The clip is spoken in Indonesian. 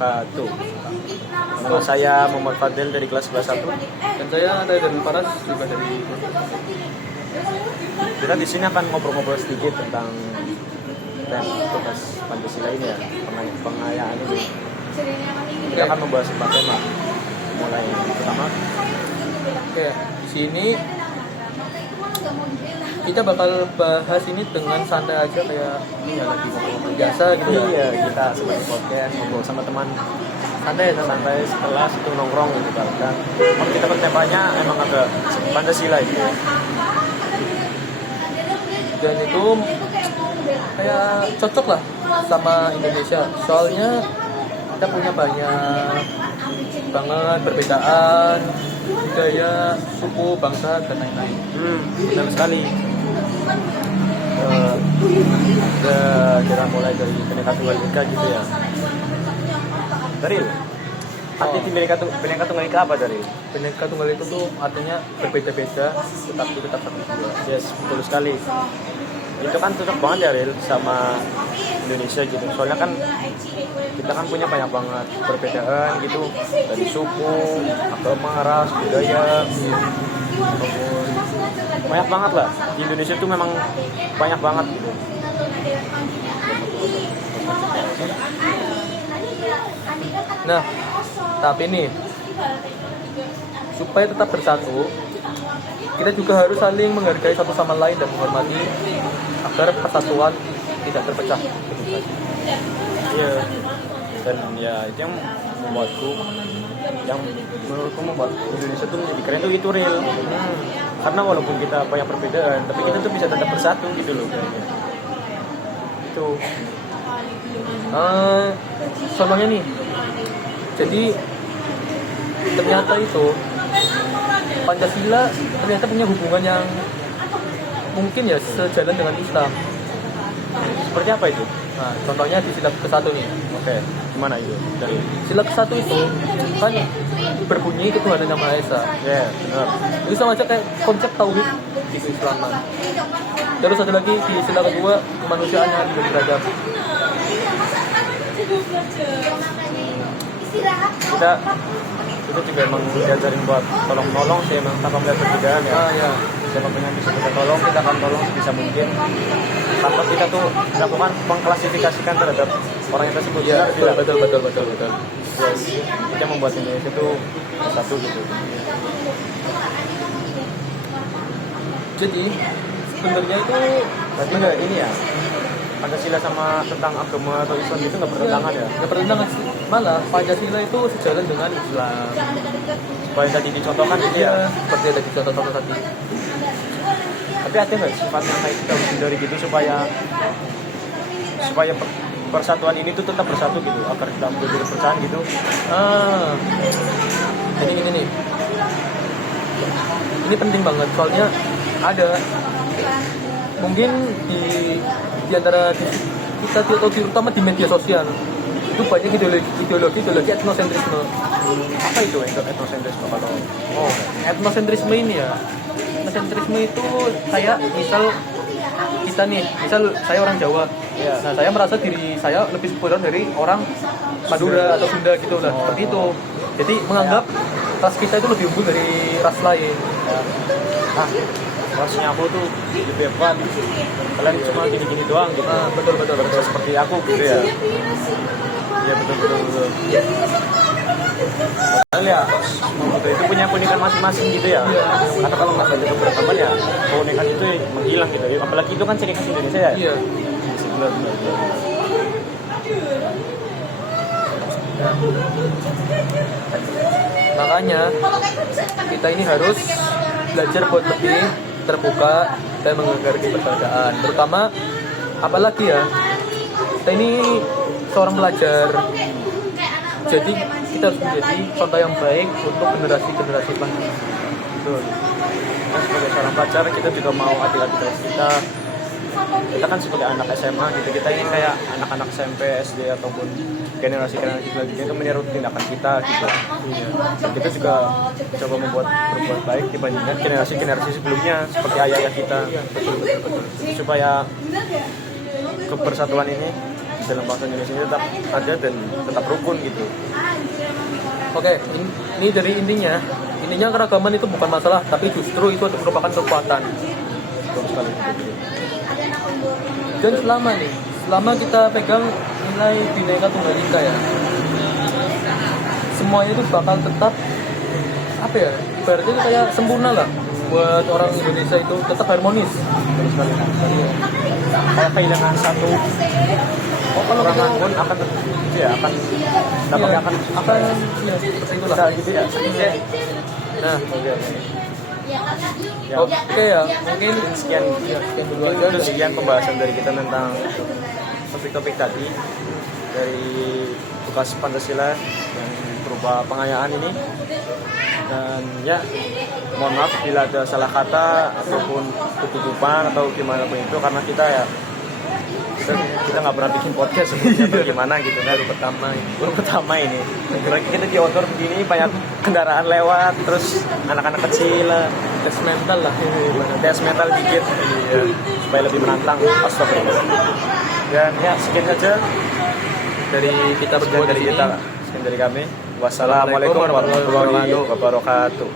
wabarakatuh. Nama saya Muhammad Fadil dari kelas 11 1. Dan saya dari Paras juga dari. Kita di sini akan ngobrol-ngobrol sedikit tentang tugas Pancasila ini ya, pengayaan ini. Kita akan membahas 4 tema. Mulai pertama, Oke, di sini kita bakal bahas ini dengan santai aja kayak ini ya, lagi ngobrol biasa gitu ya. iya, kita sebagai podcast ngobrol sama teman santai sekelas itu nongkrong gitu kan. Kalau kita temanya emang agak Pancasila gitu. Dan itu kayak cocok lah sama Indonesia. Soalnya kita punya banyak banget perbedaan budaya, suku, bangsa dan lain-lain. Benar sekali. Kita mulai dari Bhinneka Tunggal Ika gitu ya. Daril, arti Bhinneka Tunggal Ika apa Daril? Bhinneka Tunggal itu tuh artinya berbeda-beda tetapi tetap satu jiwa. Yes, betul sekali. Itu kan cocok banget ya Ril sama Indonesia gitu. Soalnya kan kita kan punya banyak banget perbedaan gitu dari suku, agama, ras, budaya. Banyak banget lah. Di Indonesia tuh memang banyak banget gitu. Nah, tapi nih supaya tetap bersatu, kita juga harus saling menghargai satu sama lain dan menghormati agar persatuan tidak terpecah. Iya. Dan ya itu yang menurutku membuat Indonesia tuh menjadi keren tuh itu Ril. Karena walaupun kita banyak perbedaan, tapi kita tuh bisa tetap bersatu gitu loh. Itu. Contohnya nih, jadi ternyata itu Pancasila ternyata punya hubungan yang mungkin ya sejalan dengan Islam. Seperti apa itu? Nah, contohnya di sila ke-1 nih. Oke, gimana itu? Dari Sila ke-1 itu kan berbunyi ketuhanan Yang Maha Esa. ya, benar. Itu sama aja kayak konsep tauhid di keislaman. Terus ada lagi di sila kedua, kemanusiaan yang adil dan beradab. Kita juga emang diajarin buat tolong-tolong sih emang tanpa melihat perbedaan ya. Ya. Siapapun yang bisa kita tolong, kita akan tolong sebisa mungkin. Tanpa kita tuh melakukan mengklasifikasikan terhadap orang yang tersebut. Ya, betul. Yes. Itu yang membuat Indonesia itu satu gitu. Jadi sebenarnya itu Berarti nggak ini ya, Pancasila sama tentang agama atau Islam itu nggak bertentangan ya? nggak bertentangan sih. Malah Pancasila itu sejalan dengan Islam. Supaya tadi dicontohkan gitu ya. Seperti ada di contoh-contoh tadi. Tapi ada nggak sifat yang kayak kita hindari gitu supaya persatuan ini tuh tetap bersatu gitu agar tidak menjadi perpecahan gitu. Jadi gini nih, ini penting banget soalnya ada mungkin di antara kita terutama di media sosial itu banyak ideologi etnosentrisme. Apa itu etnosentrisme kalau? Etnosentrisme ini ya, etnosentrisme itu kayak misal saya orang Jawa, nah saya merasa diri saya lebih superior dari orang Madura atau Sunda gitu lah, seperti itu. Jadi menganggap ras kita itu lebih unggul dari ras lain. Nah, rasanya aku tuh lebih hebat. Kalian cuma gini-gini doang gitu. Betul. Seperti aku gitu ya. Iya betul. Padahal ya, itu punya keunikan masing-masing gitu ya. Karena kalau nggak ada keberagaman ya, keunikan itu menghilang gitu. Apalagi itu kan ciri khas Indonesia ya. Iya. Benar. Makanya kita ini harus belajar buat lebih terbuka dan menghargai perbedaan. Terutama apalagi ya, kita ini seorang pelajar. Jadi kita harus menjadi contoh yang baik untuk generasi selanjutnya. Betul. Nah, sebagai seorang pelajar kita juga mau adik-adik kelas kita kan sebagai anak SMA gitu, kita ini kayak anak-anak SMP, SD ataupun generasi selanjutnya itu meniru tindakan kita gitu. Dan kita juga coba berbuat baik dibandingkan generasi sebelumnya seperti ayah-ayah kita. Supaya kebersatuan ini dalam bangsa Indonesia ini tetap ada dan tetap rukun gitu. Oke, ini dari intinya keragaman itu bukan masalah, tapi justru itu merupakan kekuatan. Betul sekali. Dan selama kita pegang nilai Bhinneka Tunggal Ika ya, semuanya itu bakal tetap apa ya? Ibaratnya itu kayak sempurna lah buat orang Indonesia itu tetap harmonis. Betul sekali. Kalau kehilangan satu Kalau kita orang pun akan ya akan dampaknya akan ya seperti itulah. bisa gitu ya. Nah, Oke. Ya. oke ya, mungkin Sekian dulu aja. itu sekian pembahasan dari kita tentang topik-topik tadi dari tugas Pancasila yang berupa pengayaan ini. Dan ya mohon maaf bila ada salah kata ataupun ketutupan atau gimana pun itu, karena kita kita nggak pernah bikin podcast sebelumnya atau gimana gitu kan, baru pertama ini kita di outdoor begini banyak kendaraan lewat, terus anak-anak kecil lah, Tes mental lah. tes mental dikit supaya lebih menantang. Astagfirullah. Dan ya sekian saja Dari kita berdua dari kita, sekian dari kami. Wassalamualaikum warahmatullahi wabarakatuh.